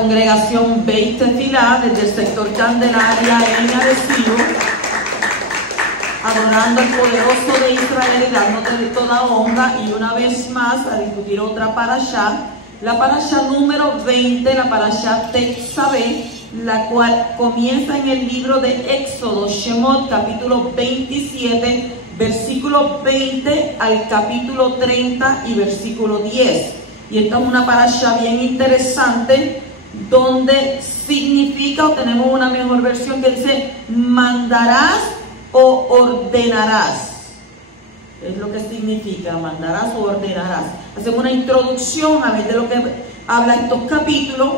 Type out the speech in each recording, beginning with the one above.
congregación Beit Tefilá desde el sector Candelaria en Arecibo, adorando al poderoso de Israel y dándote toda honra, y una vez más a discutir otra parashá, la parashá número 20, la parashá Tetzaveh, la cual comienza en el libro de Éxodo, Shemot, capítulo 27, versículo 20 al capítulo 30 y versículo 10. Y esta es una parashá bien interesante, donde significa, o tenemos una mejor versión que dice, mandarás o ordenarás. Es lo que significa, mandarás o ordenarás. Hacemos una introducción a ver de lo que habla estos capítulos,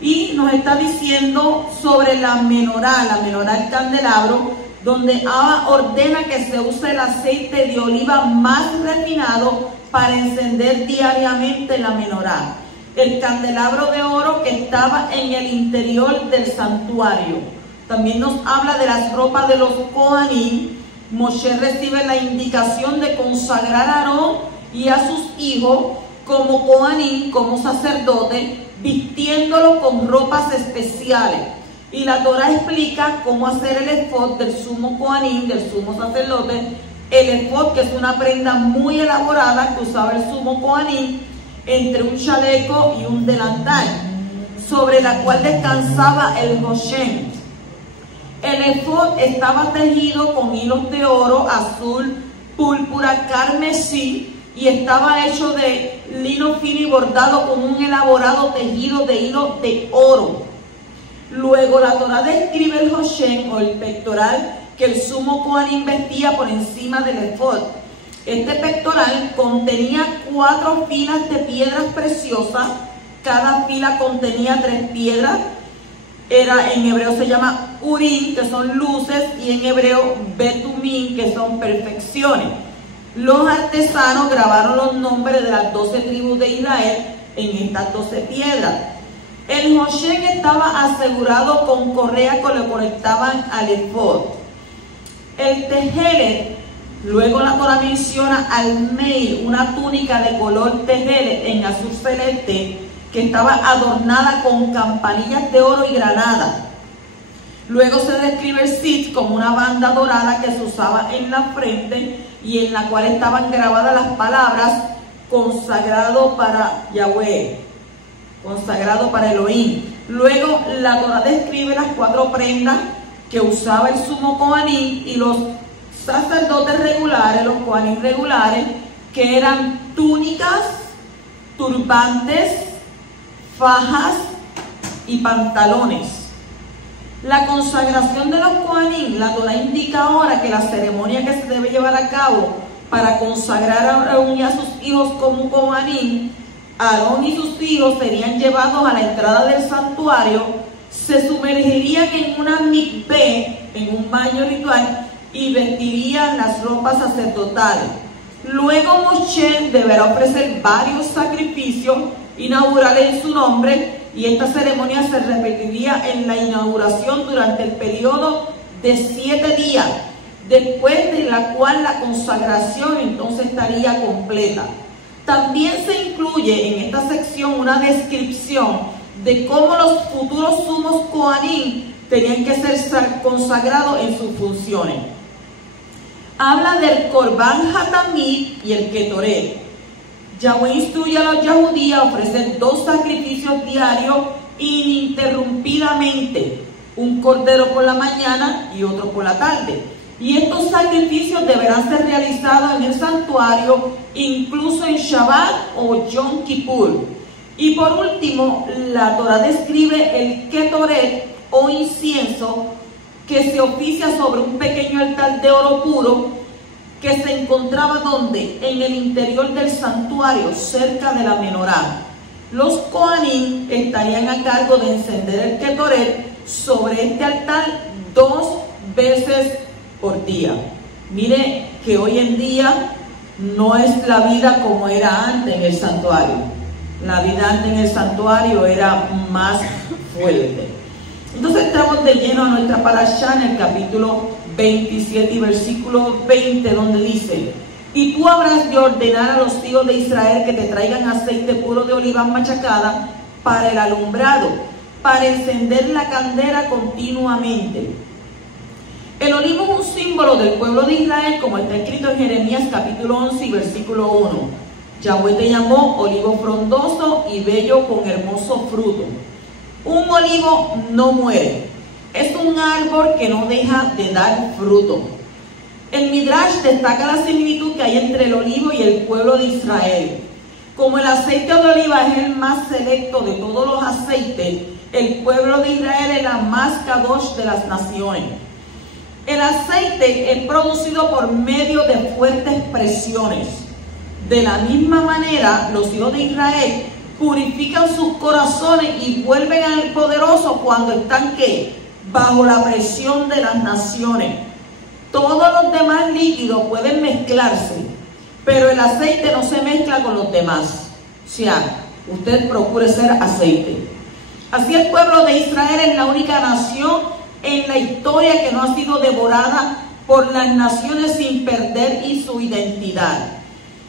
y nos está diciendo sobre la menorá el candelabro, donde Abba ordena que se use el aceite de oliva más refinado para encender diariamente la menorá. El candelabro de oro que estaba en el interior del santuario. También nos habla de las ropas de los Kohanim. Moshe recibe la indicación de consagrar a Aarón y a sus hijos como Kohanim, como sacerdote, vistiéndolo con ropas especiales. Y la Torah explica cómo hacer el efod del sumo Kohanim, del sumo sacerdote. El efod, que es una prenda muy elaborada que usaba el sumo Kohanim, entre un chaleco y un delantal, sobre la cual descansaba el Goshen. El efod estaba tejido con hilos de oro, azul, púrpura, carmesí, y estaba hecho de lino fino y bordado con un elaborado tejido de hilo de oro. Luego la Torah describe el Goshen, o el pectoral, que el sumo Kohanim vestía por encima del efod. Este pectoral contenía 4 filas de piedras preciosas. Cada fila contenía 3 piedras. En hebreo se llama Urim, que son luces, y en hebreo Betumim, que son perfecciones. Los artesanos grabaron los nombres de las 12 tribus de Israel en estas 12 piedras. El Goshen estaba asegurado con correa que le conectaban al efod. El tejelet, luego la Torah menciona al meir, una túnica de color tejelet en azul celeste, que estaba adornada con campanillas de oro y granada. Luego se describe el sit como una banda dorada que se usaba en la frente y en la cual estaban grabadas las palabras consagrado para Yahweh, consagrado para Elohim. Luego la Torah describe las 4 prendas que usaba el sumo Kohanim y los sacerdotes regulares, los Kohanim regulares, que eran túnicas, turbantes, fajas y pantalones. La consagración de los Kohanim, la Torah indica ahora que la ceremonia que se debe llevar a cabo para consagrar a Aarón y a sus hijos como Kohanim, Aarón y sus hijos serían llevados a la entrada del santuario, se sumergirían en una mikveh, en un baño ritual, y vestirían las ropas sacerdotales. Luego Moshe deberá ofrecer varios sacrificios inaugurales en su nombre, y esta ceremonia se repetiría en la inauguración durante el periodo de 7 días, después de la cual la consagración entonces estaría completa. También se incluye en esta sección una descripción de cómo los futuros sumos Kohanim tenían que ser consagrados en sus funciones. Habla del Korban Hatamid y el Ketoret. Yahweh instruye a los Yehudí a ofrecer 2 sacrificios diarios ininterrumpidamente, un cordero por la mañana y otro por la tarde. Y estos sacrificios deberán ser realizados en el santuario, incluso en Shabbat o Yom Kippur. Y por último, la Torah describe el Ketoret o incienso, que se oficia sobre un pequeño altar de oro puro, que se encontraba donde, en el interior del santuario, cerca de la menorá. Los Kohanim estarían a cargo de encender el Ketoret sobre este altar 2 veces por día. Mire que hoy en día no es la vida como era antes en el santuario. La vida antes en el santuario era más fuerte. Entonces entramos de lleno a nuestra parashá en el capítulo 27 y versículo 20, donde dice: y tú habrás de ordenar a los hijos de Israel que te traigan aceite puro de olivas machacada para el alumbrado, para encender la candela continuamente. El olivo es un símbolo del pueblo de Israel, como está escrito en Jeremías capítulo 11 y versículo 1. Yahweh te llamó olivo frondoso y bello con hermoso fruto. Un olivo no muere, es un árbol que no deja de dar fruto. El Midrash destaca la similitud que hay entre el olivo y el pueblo de Israel. Como el aceite de oliva es el más selecto de todos los aceites, el pueblo de Israel es la más kadosh de las naciones. El aceite es producido por medio de fuertes presiones. De la misma manera, los hijos de Israel purifican sus corazones y vuelven al poderoso cuando están ¿qué? Bajo la presión de las naciones. Todos los demás líquidos pueden mezclarse, pero el aceite no se mezcla con los demás. O sea, usted procure ser aceite. Así el pueblo de Israel es la única nación en la historia que no ha sido devorada por las naciones sin perder su identidad.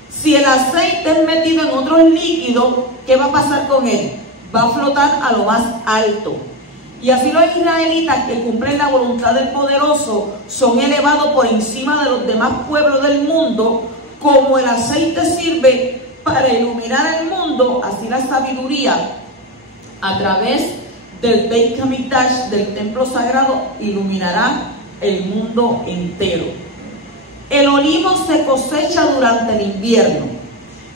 Si el aceite es metido en otros líquidos, ¿qué va a pasar con él? Va a flotar a lo más alto. Y así los israelitas que cumplen la voluntad del poderoso son elevados por encima de los demás pueblos del mundo. Como el aceite sirve para iluminar el mundo, así la sabiduría a través del Beit Hamikdash, del templo sagrado, iluminará el mundo entero. El olivo se cosecha durante el invierno.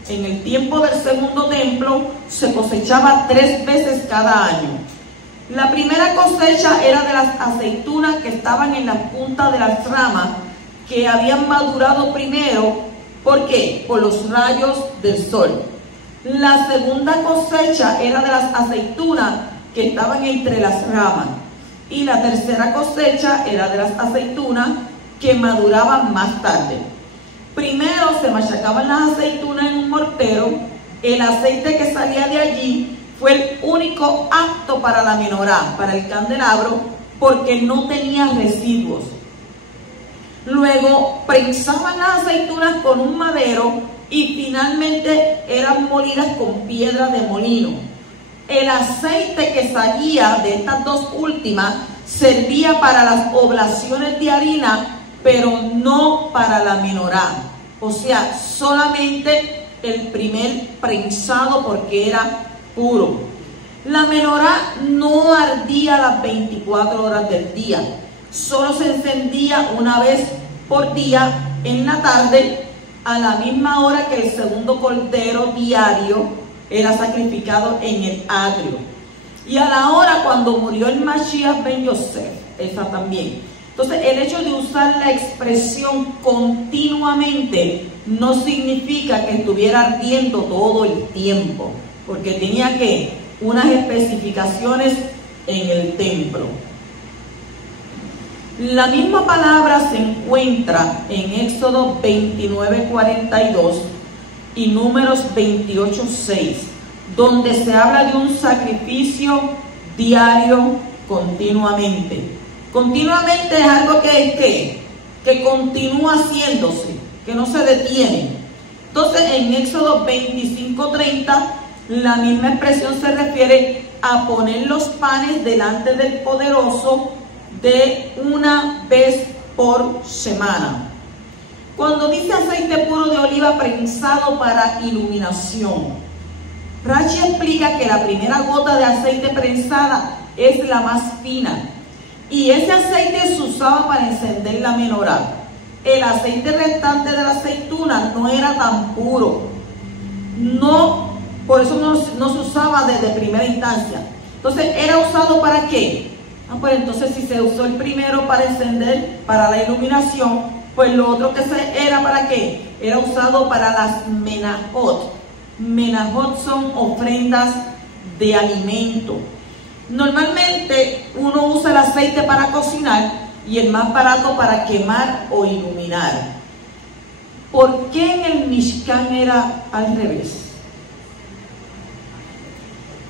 En el tiempo del segundo templo se cosechaba 3 veces cada año. La primera cosecha era de las aceitunas que estaban en la punta de las ramas, que habían madurado primero. ¿Por qué? Por los rayos del sol. La segunda cosecha era de las aceitunas que estaban entre las ramas. Y la tercera cosecha era de las aceitunas que maduraban más tarde. Primero se machacaban las aceitunas en un mortero. El aceite que salía de allí fue el único apto para la menorá, para el candelabro, porque no tenía residuos. Luego prensaban las aceitunas con un madero y finalmente eran molidas con piedra de molino. El aceite que salía de estas dos últimas servía para las oblaciones de harina, pero no para la menorá. O sea, solamente el primer prensado porque era puro. La menorá no ardía las 24 horas del día. Solo se encendía una vez por día en la tarde, a la misma hora que el segundo cordero diario era sacrificado en el atrio. Y a la hora cuando murió el Mashiach ben Yosef, esa también. Entonces, el hecho de usar la expresión continuamente no significa que estuviera ardiendo todo el tiempo, porque tenía que unas especificaciones en el templo. La misma palabra se encuentra en Éxodo 29:42 y Números 28:6, donde se habla de un sacrificio diario continuamente. Continuamente es algo que continúa haciéndose, que no se detiene. Entonces, en Éxodo 25:30, la misma expresión se refiere a poner los panes delante del poderoso de una vez por semana. Cuando dice aceite puro de oliva prensado para iluminación, Rashi explica que la primera gota de aceite prensada es la más fina, y ese aceite se usaba para encender la menorá. El aceite restante de la aceituna no era tan puro, por eso no se usaba desde primera instancia. Entonces, ¿era usado para qué? Pues entonces, si se usó el primero para encender, para la iluminación, pues lo otro que era para qué? Era usado para las menajot. Menajot son ofrendas de alimento. Normalmente uno usa el aceite para cocinar y el más barato para quemar o iluminar. ¿Por qué en el Mishkan era al revés?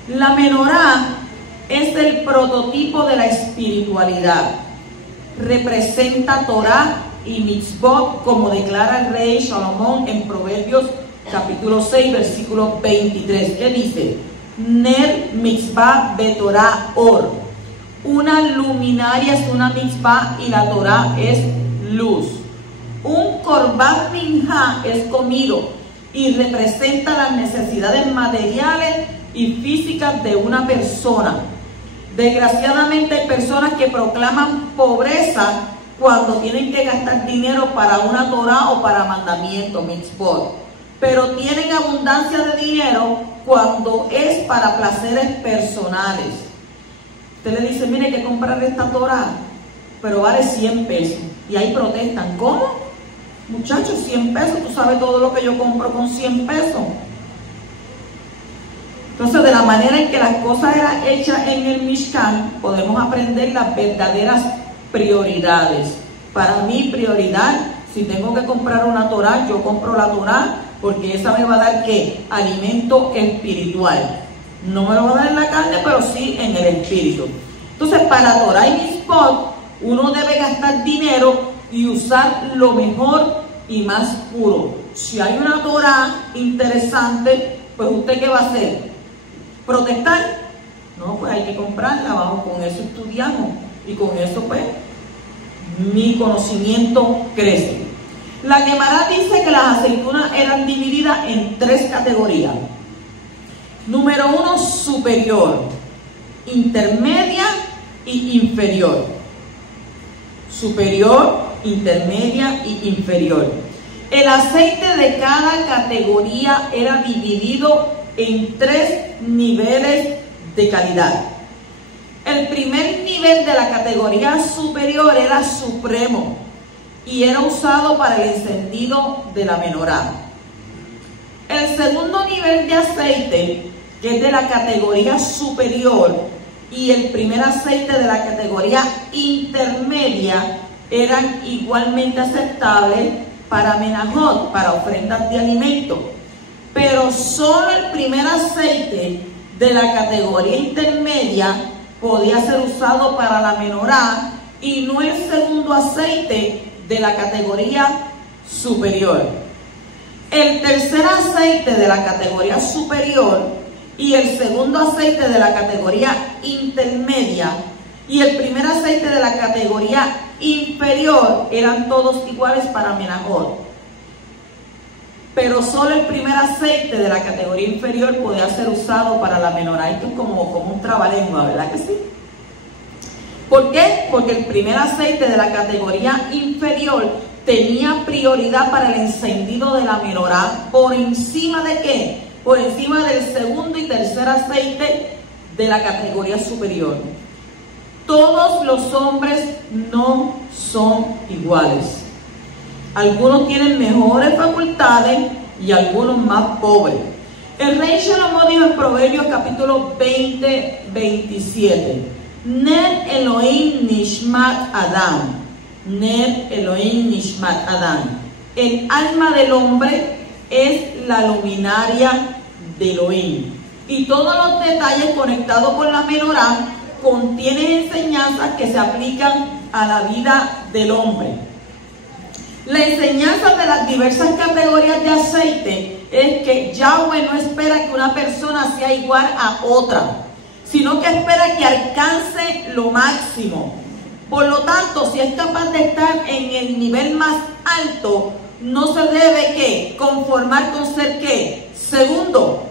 La menorá es el prototipo de la espiritualidad. Representa Torah y mitzvot, como declara el rey Salomón en Proverbios capítulo 6, versículo 23, que dice: Ner mitzvah betorah or. Una luminaria es una mitzvah y la Torah es luz. Un korban minjá es comido y representa las necesidades materiales y físicas de una persona. Desgraciadamente hay personas que proclaman pobreza cuando tienen que gastar dinero para una Torah o para mandamientos, mitzvot, pero tienen abundancia de dinero cuando es para placeres personales. Usted le dice, mire, hay que comprar esta Torah, pero vale 100 pesos. Y ahí protestan, ¿cómo? Muchachos, 100 pesos, tú sabes todo lo que yo compro con 100 pesos. Entonces, de la manera en que las cosas eran hechas en el Mishkan, podemos aprender las verdaderas prioridades. Para mí, prioridad, si tengo que comprar una Torah, yo compro la Torah, porque esa me va a dar, ¿qué? Alimento espiritual. No me lo va a dar en la carne, pero sí en el espíritu. Entonces, para Torah y Mitzvot, uno debe gastar dinero y usar lo mejor y más puro. Si hay una Torah interesante, pues ¿usted qué va a hacer? ¿Protestar? No, pues hay que comprarla, vamos, con eso estudiamos y con eso pues mi conocimiento crece. La Gemara dice que las aceitunas eran divididas en 3 categorías. Número 1, superior, intermedia y inferior. Superior, intermedia y inferior. El aceite de cada categoría era dividido en 3 niveles de calidad. El primer nivel de la categoría superior era supremo y era usado para el encendido de la menorá. El segundo nivel de aceite, que es de la categoría superior, y el primer aceite de la categoría intermedia, eran igualmente aceptables para menajot, para ofrendas de alimento. Pero solo el primer aceite de la categoría intermedia podía ser usado para la menorá y no el segundo aceite de la categoría superior. El tercer aceite de la categoría superior y el segundo aceite de la categoría intermedia y el primer aceite de la categoría inferior eran todos iguales para menajot. Pero solo el primer aceite de la categoría inferior podía ser usado para la menorá. Esto es como un trabalengua, ¿verdad que sí? ¿Por qué? Porque el primer aceite de la categoría inferior tenía prioridad para el encendido de la menorá. ¿Por encima de qué? Por encima del segundo y tercer aceite de la categoría superior. Todos los hombres no son iguales. Algunos tienen mejores facultades y algunos más pobres. El rey Salomón dijo en Proverbios capítulo 20, 27: Ner Elohim Nishmat Adam. Ner Elohim Nishmat Adam. El alma del hombre es la luminaria de Elohim. Y todos los detalles conectados con la menorá contienen enseñanzas que se aplican a la vida del hombre. La enseñanza de las diversas categorías de aceite es que Yahweh no espera que una persona sea igual a otra, sino que espera que alcance lo máximo. Por lo tanto, si es capaz de estar en el nivel más alto, no se debe ¿qué? Conformar con ser ¿qué? Segundo.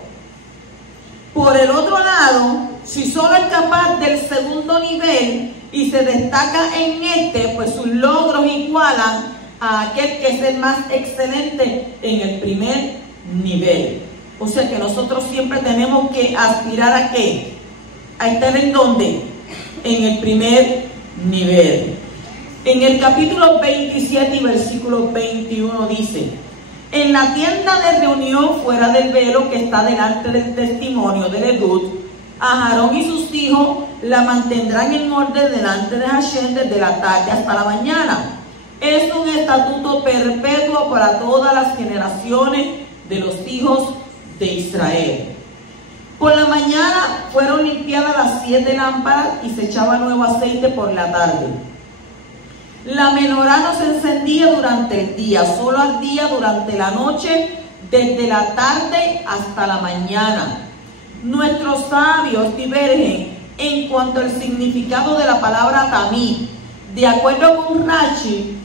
Por el otro lado, si solo es capaz del segundo nivel y se destaca en este, pues sus logros igualan a aquel que es el más excelente en el primer nivel. O sea que nosotros siempre tenemos que aspirar a ¿qué? A estar en ¿dónde? En el primer nivel. En el capítulo 27 y versículo 21 dice: en la tienda de reunión fuera del velo que está delante del testimonio del Edut, a Aarón y sus hijos la mantendrán en orden delante de Hashem desde la tarde hasta la mañana. Es un estatuto perpetuo para todas las generaciones de los hijos de Israel. Por la mañana fueron limpiadas las 7 lámparas y se echaba nuevo aceite por la tarde. La menorá no se encendía durante el día, solo ardía durante la noche, desde la tarde hasta la mañana. nuestros sabios divergen en cuanto al significado de la palabra tamid. De acuerdo con Rashi,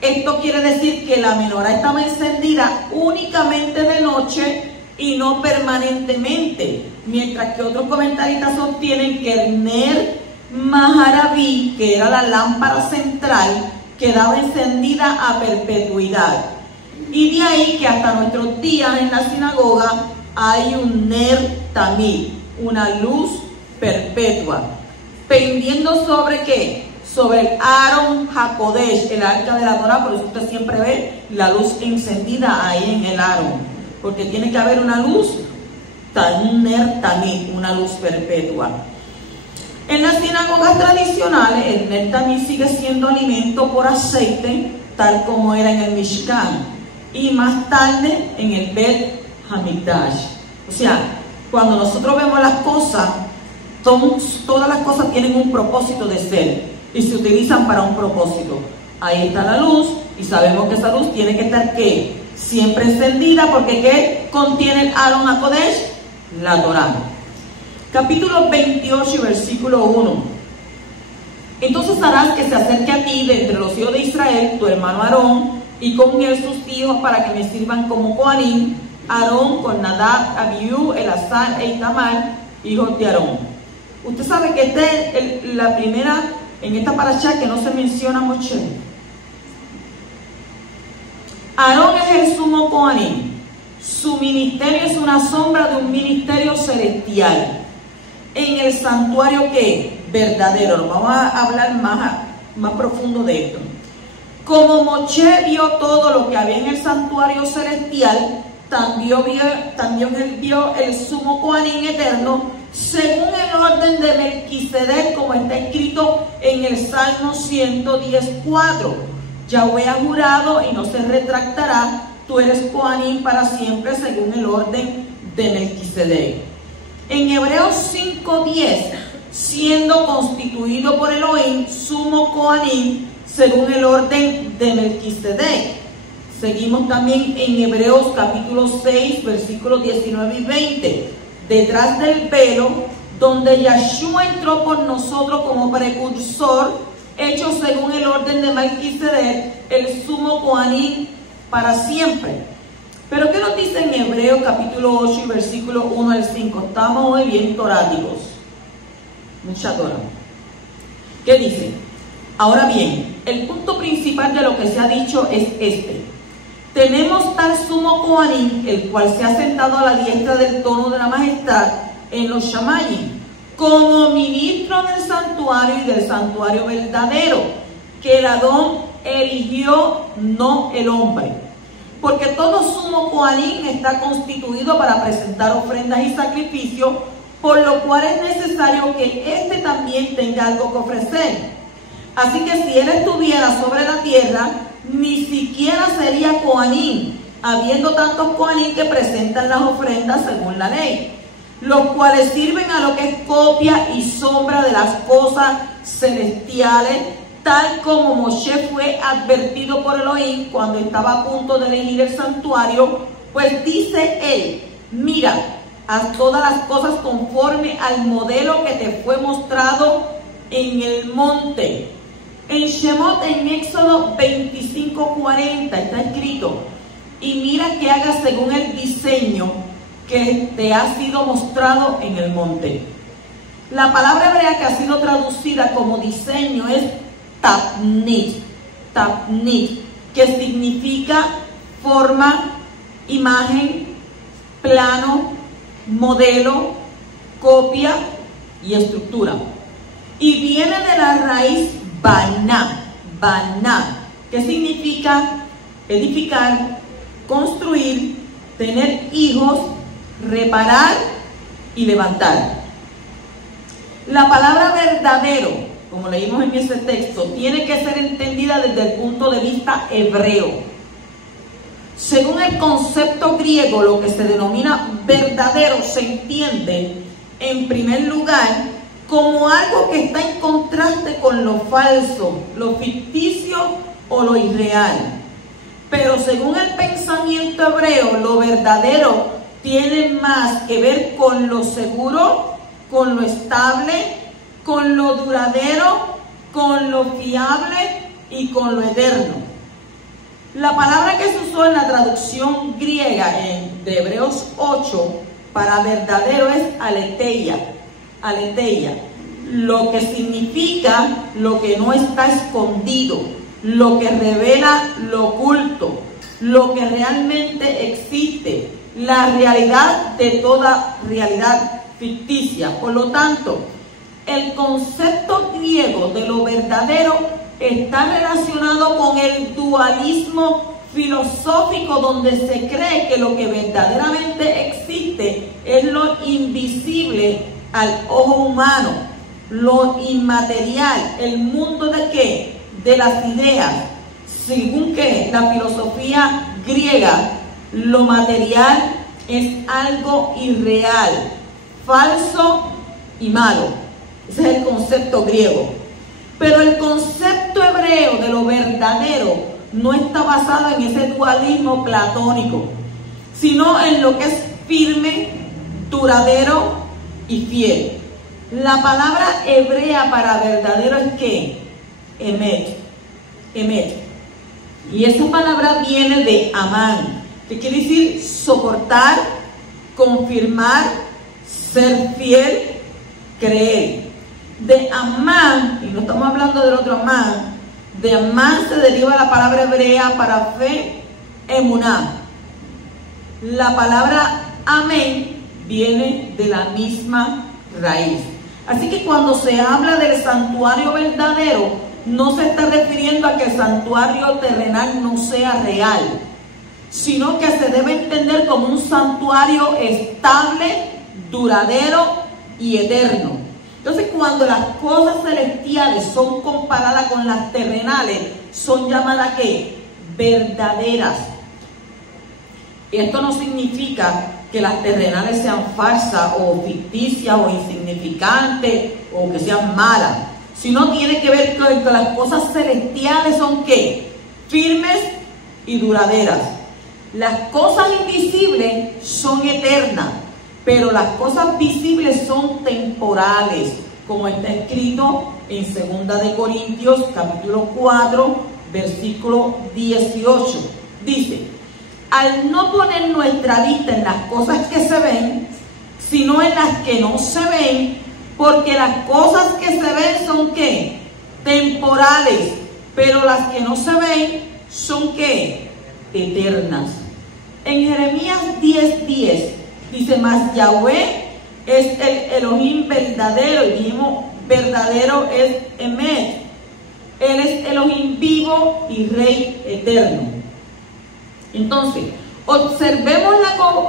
esto quiere decir que la menorá estaba encendida únicamente de noche y no permanentemente, mientras que otros comentaristas sostienen que el Ner Maharaví, que era la lámpara central, quedaba encendida a perpetuidad. Y de ahí que hasta nuestros días en la sinagoga hay un Ner Tamid, una luz perpetua, pendiendo sobre ¿qué? Sobre el Aarón HaKodesh, el arca de la Torah. Por eso usted siempre ve la luz encendida ahí en el Aarón, porque tiene que haber una luz, un Ner Tamid, una luz perpetua. En las sinagogas tradicionales, el Ner Tamid sigue siendo alimento por aceite, tal como era en el Mishkan, y más tarde en el Bet Hamikdash. O sea, cuando nosotros vemos las cosas, todas las cosas tienen un propósito de ser y se utilizan para un propósito. Ahí está la luz y sabemos que esa luz tiene que estar ¿qué? Siempre encendida, porque ¿qué contiene el Aarón HaKodesh? La Torá. Capítulo 28 y versículo 1. Entonces harás que se acerque a ti de entre los hijos de Israel tu hermano Aarón, y con él sus hijos, para que me sirvan como Coanim. Aarón con Nadab, Abiú, Elazar e Itamar, hijos de Aarón. Usted sabe que esta es la primera en esta parashá que no se menciona Moshe. Aarón es el sumo Coanim. Su ministerio es una sombra de un ministerio celestial en el santuario que verdadero. Vamos a hablar más profundo de esto. Como Moshe vio todo lo que había en el santuario celestial, también él vio el sumo Coanim eterno, según el orden de Melquisedec, como está escrito en el Salmo 110:4. Yahweh ha jurado y no se retractará, tú eres Coanim para siempre, según el orden de Melquisedec. En Hebreos 5:10, siendo constituido por Elohim sumo Coanim, según el orden de Melquisedec. Seguimos también en Hebreos capítulo 6, versículos 19 y 20. Detrás del velo, donde Yahshua entró por nosotros como precursor, hecho según el orden de Melquisedec, el sumo Coanim para siempre. Pero ¿qué nos dice en Hebreos capítulo 8 y versículo 1 al 5? Estamos hoy bien toráticos. Mucha Torah. ¿Qué dice? Ahora bien, el punto principal de lo que se ha dicho es este. Tenemos tal sumo Coanim, el cual se ha sentado a la diestra del trono de la majestad en los Shamayim, como ministro del santuario y del santuario verdadero, que el Adón erigió, no el hombre. Porque todo sumo Coanim está constituido para presentar ofrendas y sacrificios, por lo cual es necesario que éste también tenga algo que ofrecer. Así que si él estuviera sobre la tierra, ni siquiera sería Coanim, habiendo tantos Coanim que presentan las ofrendas según la ley, los cuales sirven a lo que es copia y sombra de las cosas celestiales, tal como Moshe fue advertido por Elohim cuando estaba a punto de elegir el santuario, pues dice él, mira, haz todas las cosas conforme al modelo que te fue mostrado en el monte. En Shemot, en Éxodo 25:40 está escrito, y mira que hagas según el diseño que te ha sido mostrado en el monte. La palabra hebrea que ha sido traducida como diseño es tabnit, que significa forma, imagen, plano, modelo, copia y estructura. Y viene de la raíz Baná, que significa edificar, construir, tener hijos, reparar y levantar. La palabra verdadero, como leímos en ese texto, tiene que ser entendida desde el punto de vista hebreo. Según el concepto griego, lo que se denomina verdadero se entiende, en primer lugar, como algo que está en contraste con lo falso, lo ficticio o lo irreal. Pero según el pensamiento hebreo, lo verdadero tiene más que ver con lo seguro, con lo estable, con lo duradero, con lo fiable y con lo eterno. La palabra que se usó en la traducción griega de Hebreos 8 para verdadero es aletheia, lo que significa lo que no está escondido, lo que revela lo oculto, lo que realmente existe, la realidad de toda realidad ficticia. Por lo tanto, el concepto griego de lo verdadero está relacionado con el dualismo filosófico, donde se cree que lo que verdaderamente existe es lo invisible al ojo humano, lo inmaterial, el mundo de ¿qué? De las ideas. Según que la filosofía griega, lo material es algo irreal, falso y malo. Ese es el concepto griego. Pero el concepto hebreo de lo verdadero no está basado en ese dualismo platónico, sino en lo que es firme, duradero y fiel. La palabra hebrea para verdadero es ¿qué? Emet. Y esa palabra viene de amán, que quiere decir soportar, confirmar, ser fiel, creer. De amán, y no estamos hablando del otro amán, de amán se deriva la palabra hebrea para fe, emuná. La palabra amén viene de la misma raíz. Así que cuando se habla del santuario verdadero, no se está refiriendo a que el santuario terrenal no sea real, sino que se debe entender como un santuario estable, duradero y eterno. Entonces, cuando las cosas celestiales son comparadas con las terrenales, son llamadas ¿qué? Verdaderas. Esto no significa que las terrenales sean falsas o ficticias o insignificantes o que sean malas, sino tiene que ver con que las cosas celestiales son ¿qué? Firmes y duraderas. Las cosas invisibles son eternas, pero las cosas visibles son temporales, como está escrito en 2 de Corintios capítulo 4 versículo 18. Dice: al no poner nuestra vista en las cosas que se ven, sino en las que no se ven, porque las cosas que se ven son ¿qué? Temporales, pero las que no se ven son ¿qué? Eternas. En Jeremías 10:10 dice: mas Yahweh es el Elohim verdadero, y dijimos verdadero es Emet. Él es Elohim vivo y Rey eterno. Entonces, observemos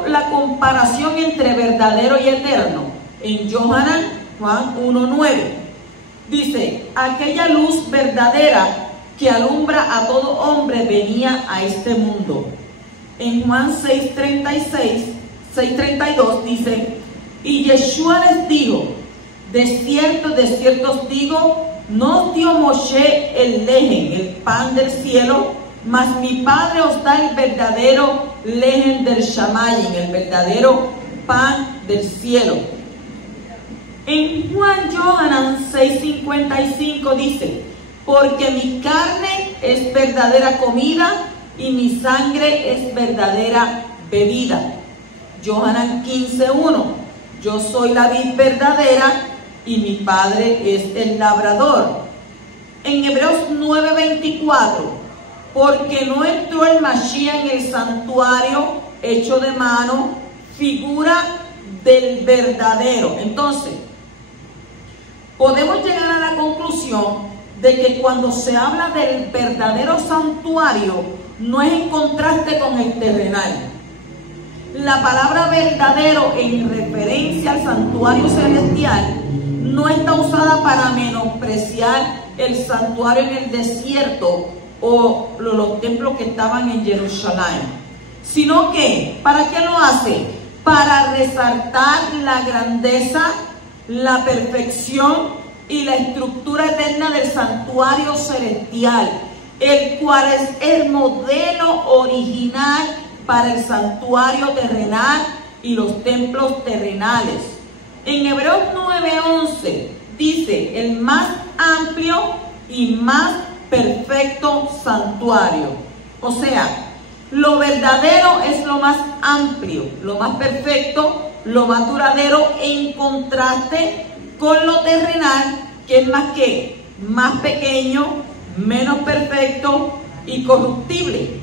la comparación entre verdadero y eterno. En Juan 1:9 dice: aquella luz verdadera que alumbra a todo hombre venía a este mundo. En Juan 6:32 dice: y Yeshua les dijo: de cierto os digo, no os dio Moshe el lejen, el pan del cielo, mas mi Padre os da el verdadero lejen del Shamayim, el verdadero pan del cielo. En Juan 6:55 dice: porque mi carne es verdadera comida y mi sangre es verdadera bebida. Johanan 15:1: yo soy la vid verdadera y mi Padre es el labrador. En Hebreos 9:24: porque no entró el Mashiach en el santuario hecho de mano, figura del verdadero. Entonces, podemos llegar a la conclusión de que cuando se habla del verdadero santuario, no es en contraste con el terrenal. La palabra verdadero en referencia al santuario celestial no está usada para menospreciar el santuario en el desierto o los templos que estaban en Jerusalén, sino que, ¿para qué lo hace? Para resaltar la grandeza, la perfección y la estructura eterna del santuario celestial, el cual es el modelo original para el santuario terrenal y los templos terrenales. En Hebreos 9:11 dice, el más amplio y más perfecto santuario. O sea, lo verdadero es lo más amplio, lo más perfecto, lo más duradero, en contraste con lo terrenal, que es más pequeño, menos perfecto y corruptible.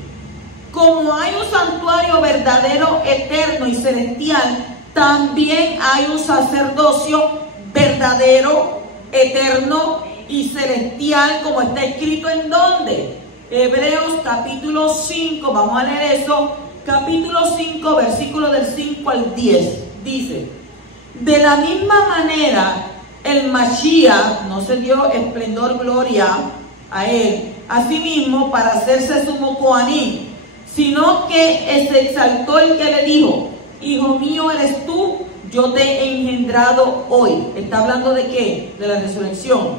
Como hay un santuario verdadero, eterno y celestial, también hay un sacerdocio verdadero, eterno y celestial, como está escrito en ¿dónde? Hebreos capítulo 5, vamos a leer eso, capítulo 5, versículo del 5 al 10, dice, de la misma manera, el Mashiach no se dio esplendor, gloria a él, a sí mismo, para hacerse sumo Coanim, sino que se exaltó el que le dijo, hijo mío eres tú, yo te he engendrado hoy. Está hablando de ¿qué? De la resurrección.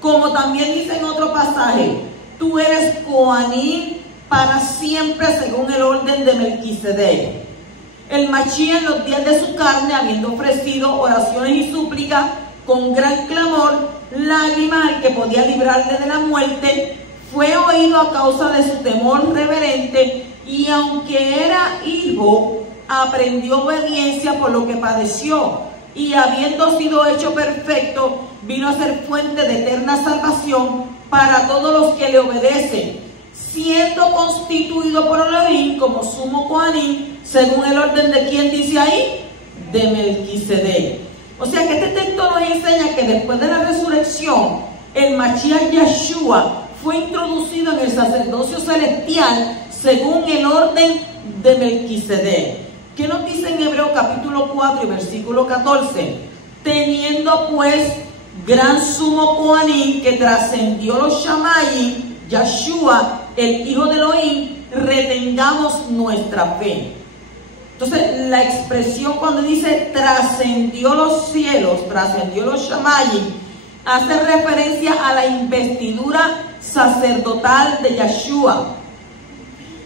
Como también dice en otro pasaje, tú eres Coanim para siempre según el orden de Melquisedec. El Mashiach en los días de su carne, habiendo ofrecido oraciones y súplicas con gran clamor, lágrimas al que podía librarle de la muerte, fue oído a causa de su temor reverente, y aunque era hijo, aprendió obediencia por lo que padeció, y habiendo sido hecho perfecto, vino a ser fuente de eterna salvación para todos los que le obedecen, siendo constituido por Elohim como sumo Coanim, según el orden de ¿quién dice ahí? De Melquisedec. O sea que este texto nos enseña que después de la resurrección, el Mashiach Yeshua fue introducido en el sacerdocio celestial según el orden de Melquisedec. ¿Qué nos dice en Hebreos capítulo 4 y versículo 14? Teniendo pues gran sumo Coanim que trascendió los Shamayim, Yeshua, el hijo de Elohim, retengamos nuestra fe. Entonces, la expresión cuando dice trascendió los cielos, trascendió los Shamayim, hace referencia a la investidura sacerdotal de Yeshua.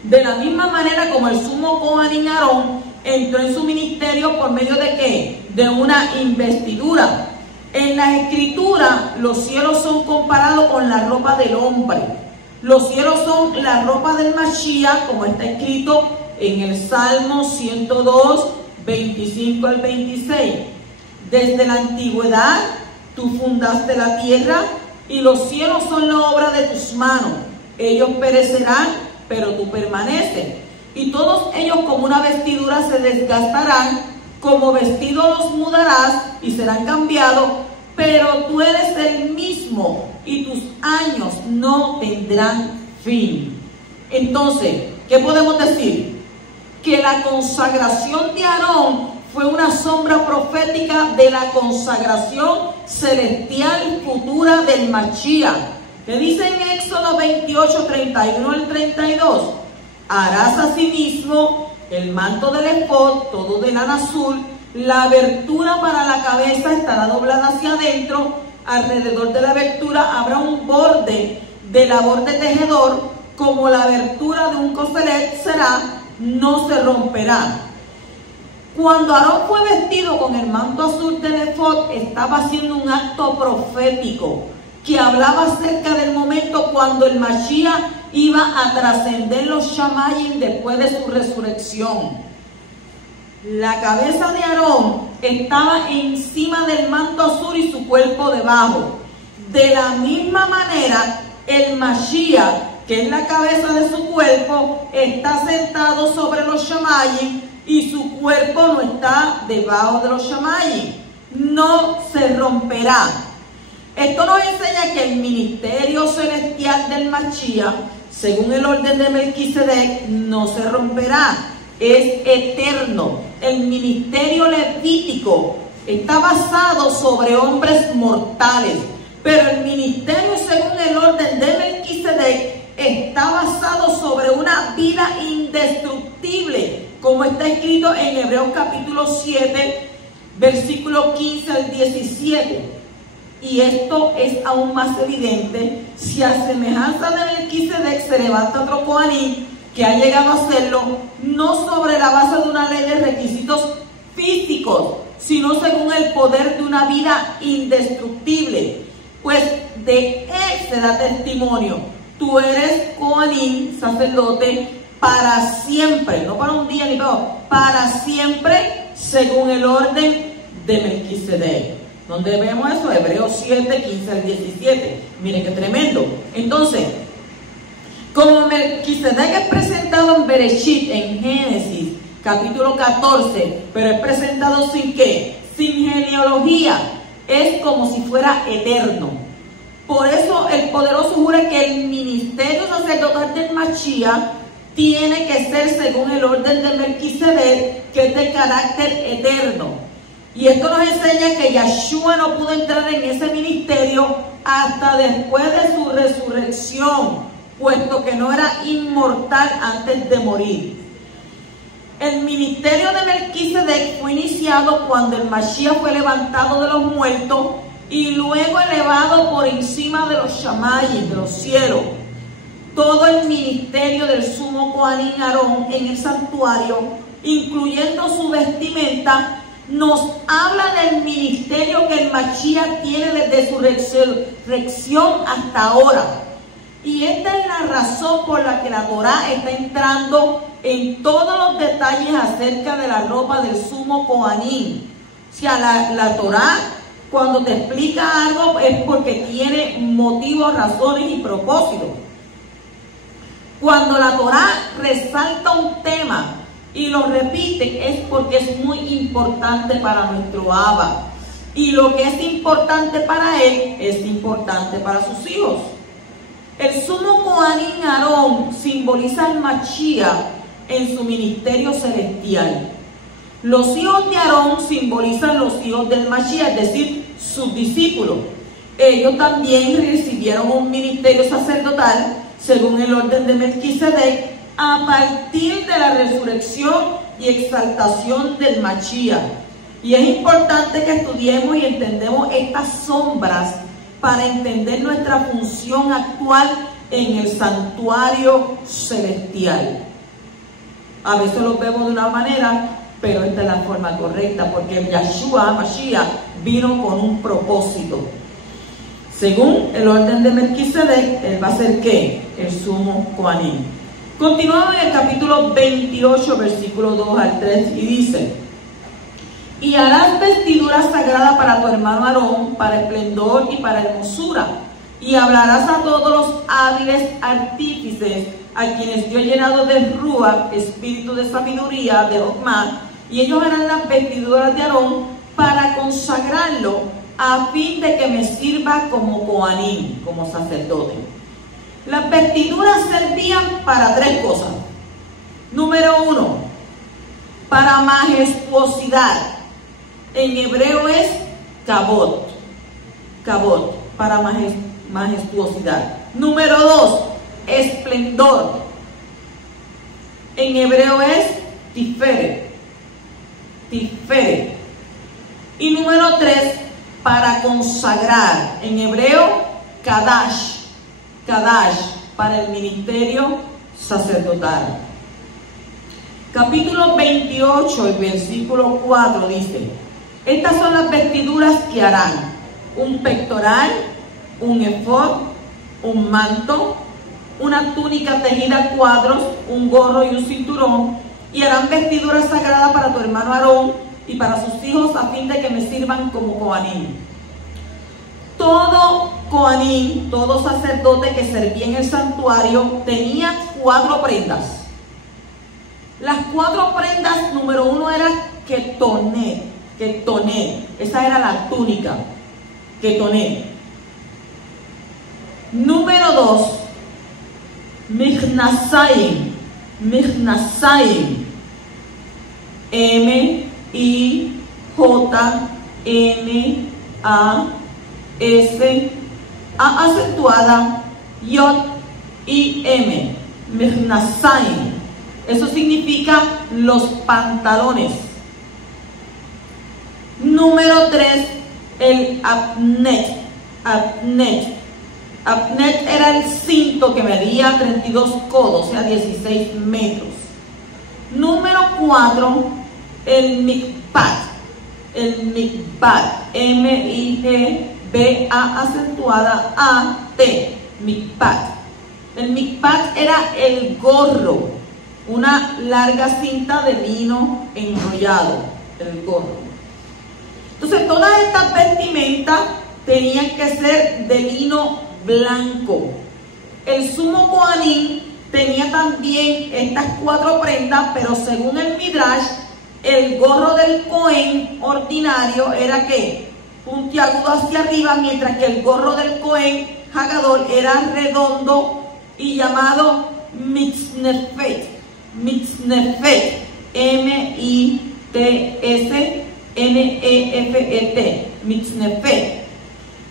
De la misma manera como el sumo Coanim Aarón entró en su ministerio por medio de ¿qué? De una investidura. En la escritura, los cielos son comparados con la ropa del hombre. Los cielos son la ropa del Mashiach, como está escrito en el Salmo 102, 25 al 26. Desde la antigüedad, tú fundaste la tierra y los cielos son la obra de tus manos. Ellos perecerán, pero tú permaneces. Y todos ellos como una vestidura se desgastarán, como vestido los mudarás y serán cambiados, pero tú eres el mismo y tus años no tendrán fin. Entonces, ¿qué podemos decir? Que la consagración de Aarón fue una sombra profética de la consagración celestial futura del Mashiach. Que dice en Éxodo 28, 31 al 32, harás asimismo el manto del efod, todo de lana azul, la abertura para la cabeza estará doblada hacia adentro, alrededor de la abertura habrá un borde de labor de tejedor, como la abertura de un coselet será, no se romperá. Cuando Aarón fue vestido con el manto azul del efod, estaba haciendo un acto profético que hablaba acerca del momento cuando el Mashiach iba a trascender los Shamayim después de su resurrección. La cabeza de Aarón estaba encima del manto azul y su cuerpo debajo. De la misma manera, el Mashiach, que es la cabeza de su cuerpo, está sentado sobre los Shamayim y su cuerpo no está debajo de los Shamayim. No se romperá. Esto nos enseña que el ministerio celestial del Mashiach, según el orden de Melquisedec, no se romperá. Es eterno. El ministerio levítico está basado sobre hombres mortales, pero el ministerio según el orden de Melquisedec está basado sobre una vida indestructible, como está escrito en Hebreos capítulo 7, versículo 15 al 17. Y esto es aún más evidente si a semejanza de Melquisedec se levanta otro Coanim que ha llegado a hacerlo, no sobre la base de una ley de requisitos físicos, sino según el poder de una vida indestructible. Pues de él se da testimonio. Tú eres Coanín, sacerdote, para siempre, no para un día ni para siempre, según el orden de Melquisedec. ¿Dónde vemos eso? Hebreos 7, 15 al 17. Miren qué tremendo. Entonces, como Melquisedec es presentado en Bereshit, en Génesis, capítulo 14, pero es presentado sin ¿qué? Sin genealogía. Es como si fuera eterno. Por eso el poderoso jura que el ministerio sacerdotal del Mashiach tiene que ser según el orden de Melquisedec, que es de carácter eterno. Y esto nos enseña que Yeshua no pudo entrar en ese ministerio hasta después de su resurrección, puesto que no era inmortal antes de morir. El ministerio de Melquisedec fue iniciado cuando el Mashiach fue levantado de los muertos y luego elevado por encima de los shamayim, de los cielos. Todo el ministerio del sumo Coanín Aarón en el santuario, incluyendo su vestimenta, nos habla del ministerio que el Mashiach tiene desde su resurrección hasta ahora. Y esta es la razón por la que la Torá está entrando en todos los detalles acerca de la ropa del sumo Coanín. O sea, la Torá, cuando te explica algo, es porque tiene motivos, razones y propósitos. Cuando la Torá resalta un tema y lo repite, es porque es muy importante para nuestro Abba. Y lo que es importante para él, es importante para sus hijos. El sumo Coanín Aarón simboliza al Mashiach en su ministerio celestial. Los hijos de Aarón simbolizan los hijos del Mashiach, es decir, sus discípulos. Ellos también recibieron un ministerio sacerdotal según el orden de Melquisedec a partir de la resurrección y exaltación del Mashiach. Y es importante que estudiemos y entendemos estas sombras para entender nuestra función actual en el santuario celestial. A veces lo vemos de una manera, pero esta es la forma correcta, porque Yeshua, Mashiach, vino con un propósito. Según el orden de Melquisedec, él va a ser ¿qué? El sumo Coanín. Continuamos en el capítulo 28, versículo 2 al 3, y dice: y harás vestidura sagrada para tu hermano Aarón, para esplendor y para hermosura. Y hablarás a todos los hábiles artífices, a quienes yo he llenado de Ruach, espíritu de sabiduría, de Okmah, y ellos harán las vestiduras de Aarón para consagrarlo, a fin de que me sirva como Coanín, como sacerdote. Las vestiduras servían para tres cosas. Número 1, para majestuosidad. En hebreo es kabod, para majestuosidad. Número 2, esplendor. En hebreo es tiferet. Y número 3, para consagrar. En hebreo, kadash, para el ministerio sacerdotal. Capítulo 28, el versículo 4 dice: estas son las vestiduras que harán: un pectoral, un efod, un manto, una túnica tejida a cuadros, un gorro y un cinturón. Y harán vestiduras sagradas para tu hermano Aarón y para sus hijos, a fin de que me sirvan como Coanín. Todo Coanín, todo sacerdote que servía en el santuario, tenía 4 prendas. Las 4 prendas, número 1 era ketoné, esa era la túnica, ketoné. Número 2, michnasayim, M-I-J-N-A-S, A acentuada, Yod y M, michnasayim. Eso significa los pantalones. Número 3, el apnet. Apnet era el cinto que medía 32 codos, o sea, 16 metros. Número 4, el mikpar. mikpat. El mikbat, M-I-G-B-A acentuada A-T, mikpat. El mikpat era el gorro, una larga cinta de lino enrollado, el gorro. Entonces todas estas vestimentas tenían que ser de lino blanco. El sumo Kohanim tenía también estas 4 prendas, pero según el Midrash, el gorro del Cohen ordinario era ¿qué? Puntiagudo hacia arriba, mientras que el gorro del Cohen Hagadol era redondo y llamado mitznefet. Mitznefet, M-I-T-S-N-E-F-E-T, mitznefet.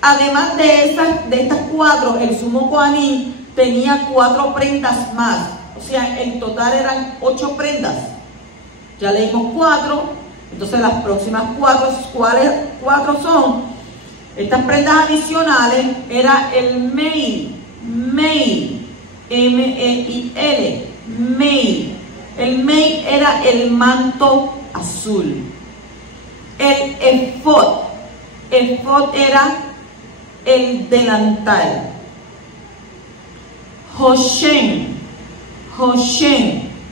Además de estas 4, el sumo Kohanim tenía 4 prendas más, o sea, en total eran 8 prendas. Ya leímos 4, entonces las próximas 4, ¿cuáles 4 son? Estas prendas adicionales era el meil, M-E-I-L, meil. El meil era el manto azul. El efod era el delantal. Hoshen,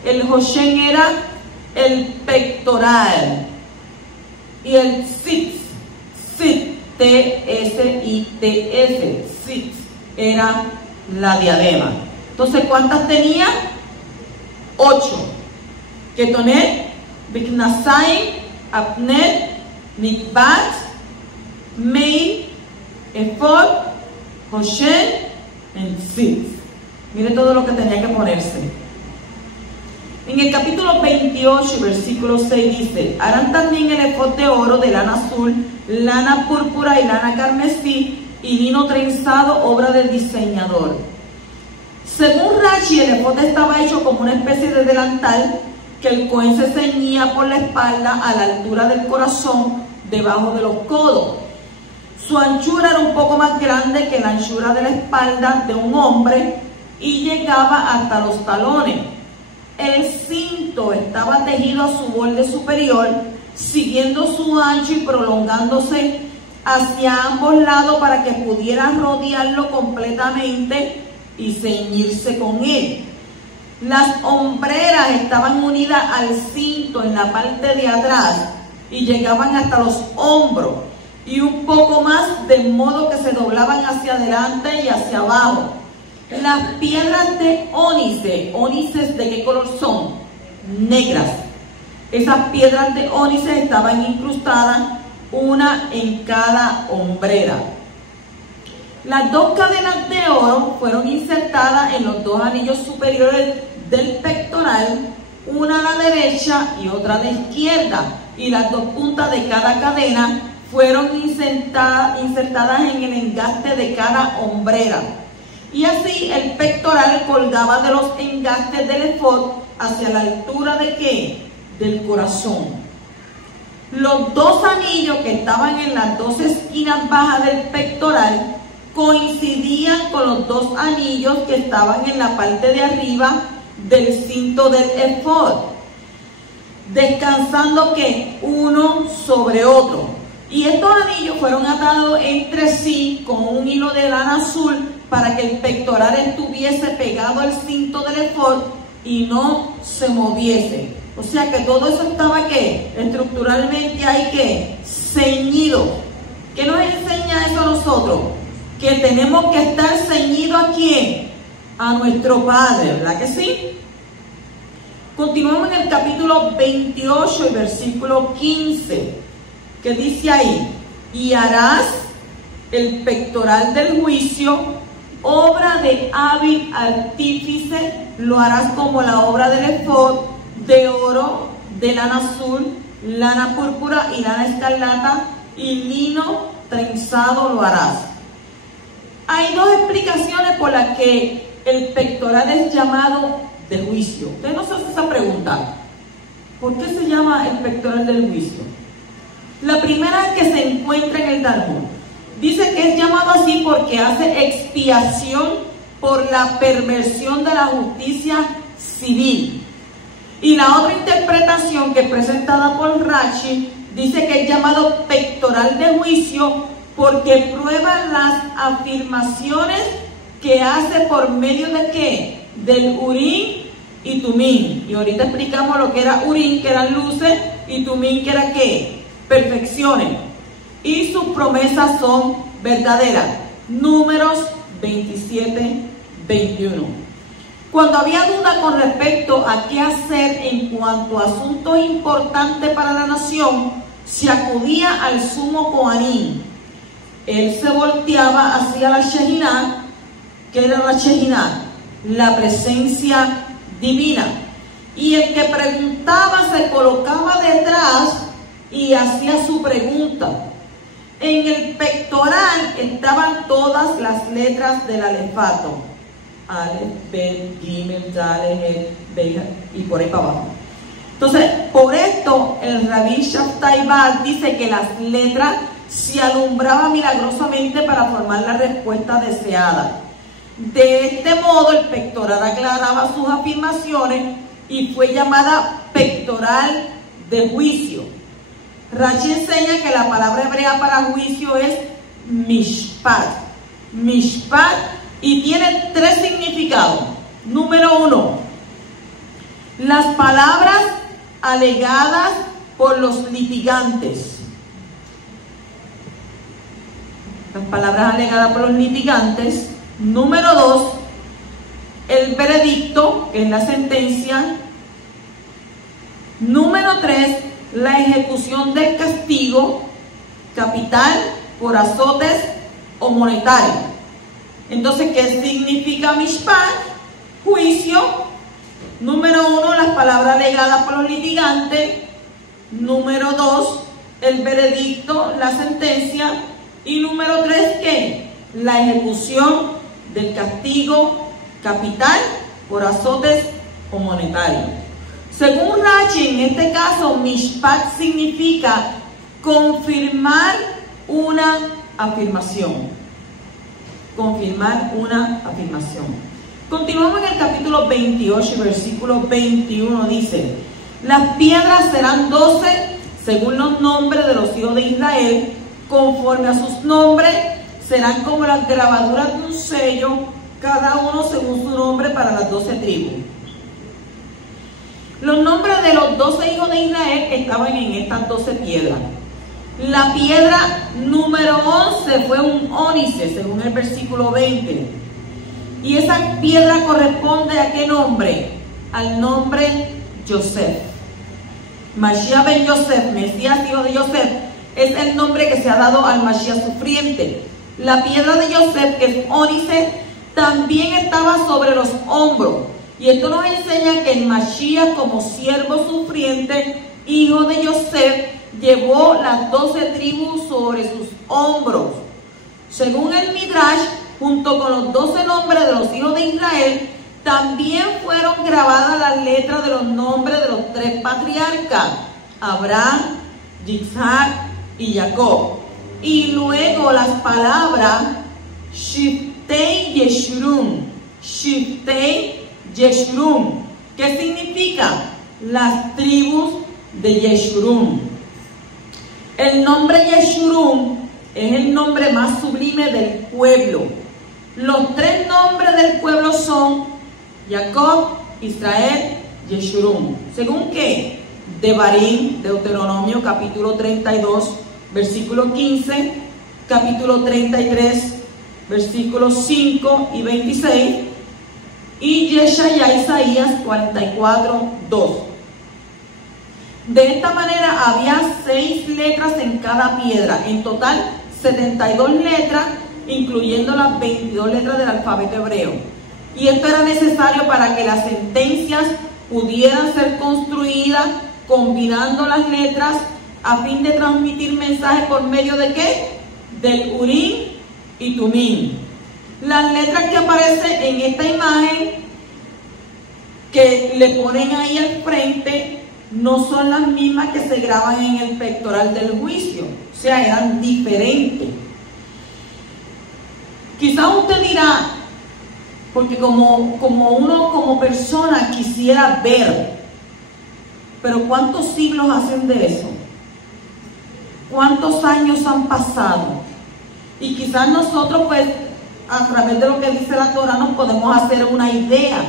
el Hoshen era el pectoral. Y el tzitz, T-S-I-T-S, tzitz, era la diadema. Entonces, ¿cuántas tenía? 8. Ketonet, Biknasai, Apnet, Mikbat, Meil, Efod, Hoshen, y tzitz. Mire todo lo que tenía que ponerse. En el capítulo 28, versículo 6 dice: harán también el efod de oro, de lana azul, lana púrpura y lana carmesí y lino trenzado, obra del diseñador. Según Rashi, el efod estaba hecho como una especie de delantal que el Cohen se ceñía por la espalda a la altura del corazón, debajo de los codos. Su anchura era un poco más grande que la anchura de la espalda de un hombre y llegaba hasta los talones. El cinto estaba tejido a su borde superior, siguiendo su ancho y prolongándose hacia ambos lados para que pudiera rodearlo completamente y ceñirse con él. Las hombreras estaban unidas al cinto en la parte de atrás y llegaban hasta los hombros y un poco más, de modo que se doblaban hacia adelante y hacia abajo. Las piedras de ónice, ¿ónices de qué color son? Negras. Esas piedras de ónice estaban incrustadas, una en cada hombrera. Las 2 cadenas de oro fueron insertadas en los 2 anillos superiores del pectoral, una a la derecha y otra a la izquierda, y las 2 puntas de cada cadena fueron insertadas en el engaste de cada hombrera. Y así el pectoral colgaba de los engastes del efod hacia la altura de ¿qué? Del corazón. Los 2 anillos que estaban en las 2 esquinas bajas del pectoral coincidían con los 2 anillos que estaban en la parte de arriba del cinto del efod, descansando ¿qué? Uno sobre otro. Y estos anillos fueron atados entre sí con un hilo de lana azul para que el pectoral estuviese pegado al cinto del efod y no se moviese. O sea que todo eso estaba ¿qué? Estructuralmente ahí ¿qué? Ceñido. ¿Qué nos enseña eso a nosotros? Que tenemos que estar ceñidos ¿a quién? A nuestro Padre, ¿verdad que sí? Continuamos en el capítulo 28 y versículo 15, que dice ahí: y harás el pectoral del juicio, obra de hábil artífice, lo harás como la obra del efod, de oro, de lana azul, lana púrpura y lana escarlata, y lino trenzado lo harás. Hay 2 explicaciones por las que el pectoral es llamado de juicio. Ustedes no se hacen esa pregunta: ¿por qué se llama el pectoral del juicio? La primera que se encuentra en el Talmud dice que es llamado así porque hace expiación por la perversión de la justicia civil. Y la otra interpretación, que es presentada por Rashi, Dice que es llamado pectoral de juicio porque prueba las afirmaciones que hace por medio de ¿qué? Del Urim y Tumim. Y ahorita explicamos lo que era Urim, que eran luces, y Tumim, que era ¿qué? Perfecciones. Y sus promesas son verdaderas. Números 27, 21. Cuando había duda con respecto a qué hacer en cuanto a asuntos importantes para la nación, se acudía al sumo Coanín. Él se volteaba hacia la Shekinah. ¿Qué era la Shekinah? La presencia divina. Y el que preguntaba se colocaba detrás y hacía su pregunta. En el pectoral estaban todas las letras del alefato. Alef, Bet, Gimel, Daled, Het, Beit, y por ahí para abajo. Entonces, por esto, el Rabbi Shabtai Bar dice que las letras se alumbraban milagrosamente para formar la respuesta deseada. De este modo, el pectoral aclaraba sus afirmaciones y fue llamada pectoral de juicio. Rashi enseña que la palabra hebrea para juicio es mishpat. Mishpat, y tiene tres significados. Número 1, las palabras alegadas por los litigantes. Las palabras alegadas por los litigantes. Número 2, el veredicto, que es la sentencia. Número 3, la ejecución del castigo, capital, por azotes o monetario. Entonces, ¿qué significa mishpat? Juicio. Número 1, las palabras alegadas por los litigantes. Número 2, el veredicto, la sentencia. Y número 3, ¿qué? La ejecución del castigo capital por azotes o monetario. Según Rashi, en este caso, mishpat significa confirmar una afirmación. Confirmar una afirmación. Continuamos en el capítulo 28 y versículo 21. Dice: las piedras serán 12 según los nombres de los hijos de Israel, conforme a sus nombres serán como las grabaduras de un sello, cada uno según su nombre para las 12 tribus. Los nombres de los 12 hijos de Israel estaban en estas 12 piedras. La piedra número 11 fue un ónice, según el versículo 20. Y esa piedra corresponde a qué nombre? Al nombre Yosef. Mashiach ben Yosef, Mesías hijo de Yosef, es el nombre que se ha dado al Mashiach sufriente. La piedra de Yosef, que es ónice, también estaba sobre los hombros. Y esto nos enseña que el Mashiach, como siervo sufriente, hijo de Yosef, llevó las 12 tribus sobre sus hombros. Según el Midrash, junto con los 12 nombres de los hijos de Israel, también fueron grabadas las letras de los nombres de los 3 patriarcas, Abraham, Yitzhak y Jacob. Y luego las palabras Shiftei Yeshurun. Shiftei Yeshurun. ¿Qué significa? Las tribus de Yeshurun. El nombre Yeshurun es el nombre más sublime del pueblo. Los 3 nombres del pueblo son Jacob, Israel, Yeshurun. ¿Según qué? Devarim, Deuteronomio capítulo 32, versículo 15, capítulo 33, versículos 5 y 26, y Yeshaya, Isaías 44, 2. De esta manera había 6 letras en cada piedra, en total 72 letras, incluyendo las 22 letras del alfabeto hebreo. Y esto era necesario para que las sentencias pudieran ser construidas combinando las letras a fin de transmitir mensajes por medio de ¿qué? Del Urim y Tumim. Las letras que aparecen en esta imagen que le ponen ahí al frente no son las mismas que se graban en el pectoral del juicio, o sea, eran diferentes. Quizás usted dirá, porque como uno como persona quisiera ver, pero ¿cuántos siglos hacen de eso? ¿Cuántos años han pasado? Y quizás nosotros, pues, a través de lo que dice la Torah, nos podemos hacer una idea.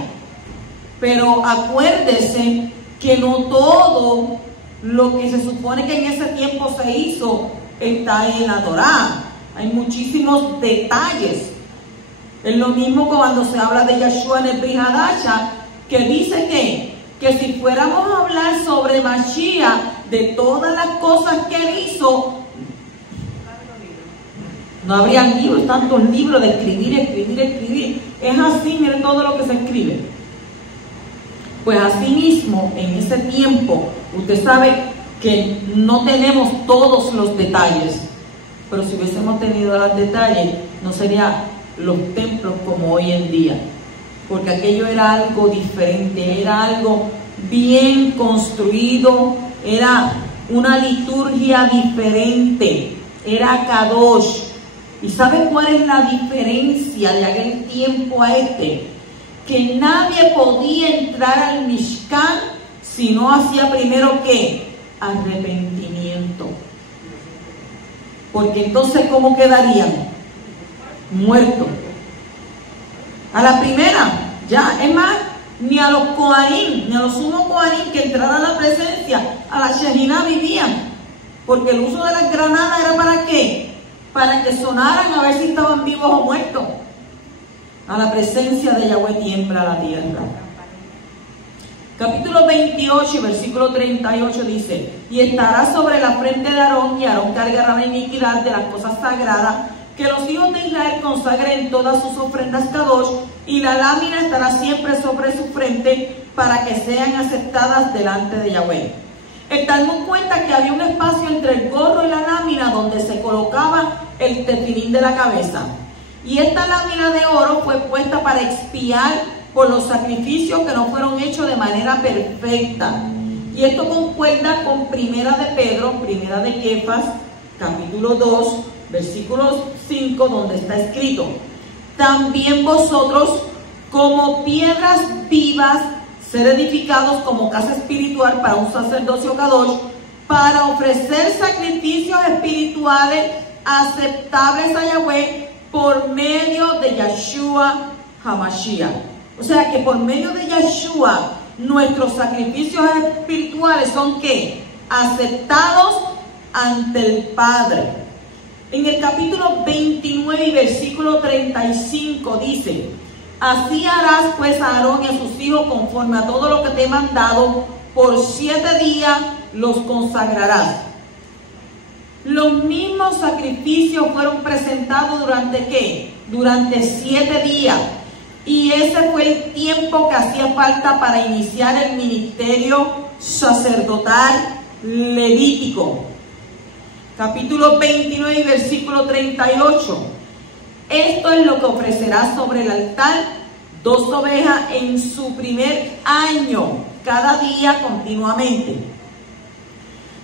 Pero acuérdese que no todo lo que se supone que en ese tiempo se hizo está ahí en la Torah. Hay muchísimos detalles. Es lo mismo cuando se habla de Yeshua en el Brit Hadasha, que dice que si fuéramos a hablar sobre Mashiach, de todas las cosas que él hizo, no habrían libros, tantos libros de escribir. Es así, miren todo lo que se escribe. Pues así mismo, en ese tiempo, usted sabe que no tenemos todos los detalles, pero si hubiésemos tenido los detalles, no serían los templos como hoy en día, porque aquello era algo diferente, era algo bien construido, era una liturgia diferente, era Kadosh. ¿Y sabe cuál es la diferencia de aquel tiempo a este? Que nadie podía entrar al Mishkan si no hacía primero ¿qué? Arrepentimiento. Porque entonces ¿cómo quedarían? Muertos. A la primera, ya, es más, ni a los Kohanim, ni a los sumos Kohanim que entraran a la presencia, a la Shejina vivían. Porque el uso de las granadas era ¿para qué? Para que sonaran a ver si estaban vivos o muertos. A la presencia de Yahweh tiembla la tierra. Capítulo 28, versículo 38 dice: y estará sobre la frente de Aarón, y Aarón cargará la iniquidad de las cosas sagradas que los hijos de Israel consagren todas sus ofrendas Kadosh, y la lámina estará siempre sobre su frente para que sean aceptadas delante de Yahweh. El Talmud cuenta que había un espacio entre el gorro y la lámina donde se colocaba el tefilín de la cabeza. Y esta lámina de oro fue puesta para expiar por los sacrificios que no fueron hechos de manera perfecta. Y esto concuerda con Primera de Pedro, Primera de Kefas, capítulo 2, versículo 5, donde está escrito: también vosotros, como piedras vivas, ser edificados como casa espiritual para un sacerdocio Kadosh, para ofrecer sacrificios espirituales aceptables a Yahweh por medio de Yeshua HaMashiach. O sea que por medio de Yeshua, nuestros sacrificios espirituales son ¿qué? Aceptados ante el Padre. En el capítulo 29 y versículo 35 dice: así harás pues a Aarón y a sus hijos conforme a todo lo que te he mandado, por 7 días los consagrarás. Los mismos sacrificios fueron presentados durante ¿qué? Durante 7 días. Y ese fue el tiempo que hacía falta para iniciar el ministerio sacerdotal levítico. Capítulo 29 y versículo 38. Esto es lo que ofrecerás sobre el altar: 2 ovejas en su primer año, cada día continuamente.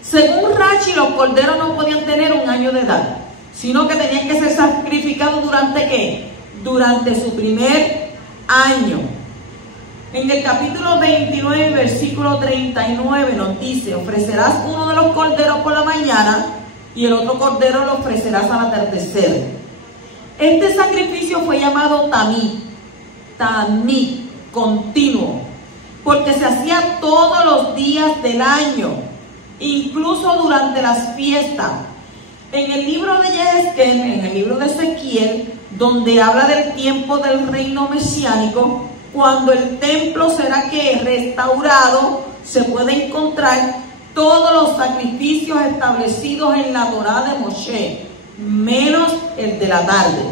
Según Rashi, los corderos no podían tener 1 año de edad, sino que tenían que ser sacrificados ¿durante qué? Durante su primer año. En el capítulo 29, versículo 39 nos dice: ofrecerás uno de los corderos por la mañana y el otro cordero lo ofrecerás al atardecer. Este sacrificio fue llamado tamid, continuo, porque se hacía todos los días del año, incluso durante las fiestas. En el libro de Yehezkel, en el libro de Ezequiel, donde habla del tiempo del reino mesiánico, cuando el templo será que restaurado, se puede encontrar todos los sacrificios establecidos en la Torá de Moshe, menos el de la tarde.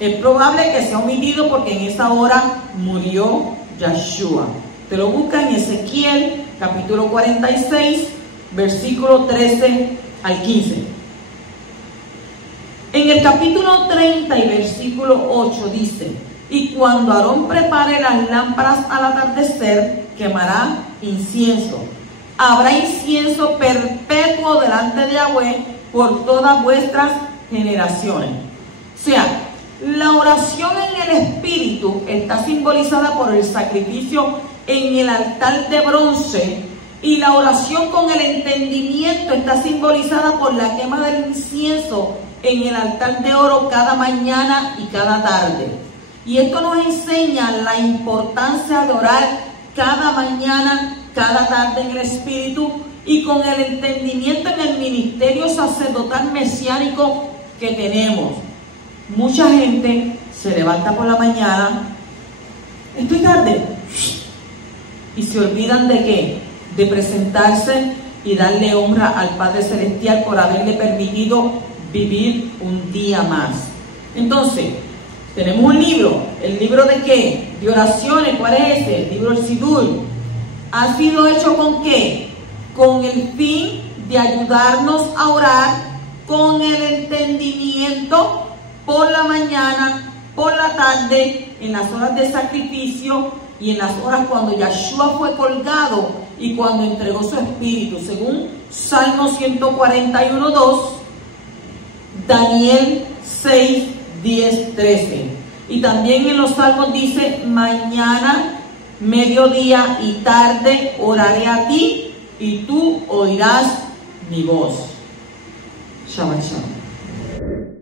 Es probable que sea omitido porque en esa hora murió Yeshua. Te lo busca en Ezequiel, capítulo 46, versículo 13 al 15. En el capítulo 30 y versículo 8 dice: y cuando Aarón prepare las lámparas al atardecer, quemará incienso. Habrá incienso perpetuo delante de Yahweh por todas vuestras generaciones. O sea, la oración en el Espíritu está simbolizada por el sacrificio en el altar de bronce, Y la oración con el entendimiento está simbolizada por la quema del incienso en el altar de oro cada mañana y cada tarde. Y esto nos enseña la importancia de orar cada mañana, cada tarde en el Espíritu y con el entendimiento en el ministerio sacerdotal mesiánico que tenemos. Mucha gente se levanta por la mañana, estoy tarde, y se olvidan de qué, de presentarse y darle honra al Padre Celestial por haberle permitido vivir un día más. Entonces, tenemos un libro. ¿El libro de qué? De oraciones. ¿Cuál es ese? El libro del Sidur. ¿Ha sido hecho con qué? Con el fin de ayudarnos a orar con el entendimiento por la mañana, por la tarde, en las horas de sacrificio y en las horas cuando Yahshua fue colgado y cuando entregó su espíritu, según Salmo 141:2, Daniel 6, 10, 13. Y también en los salmos dice: mañana, mediodía y tarde oraré a ti y tú oirás mi voz. Shabbat shalom.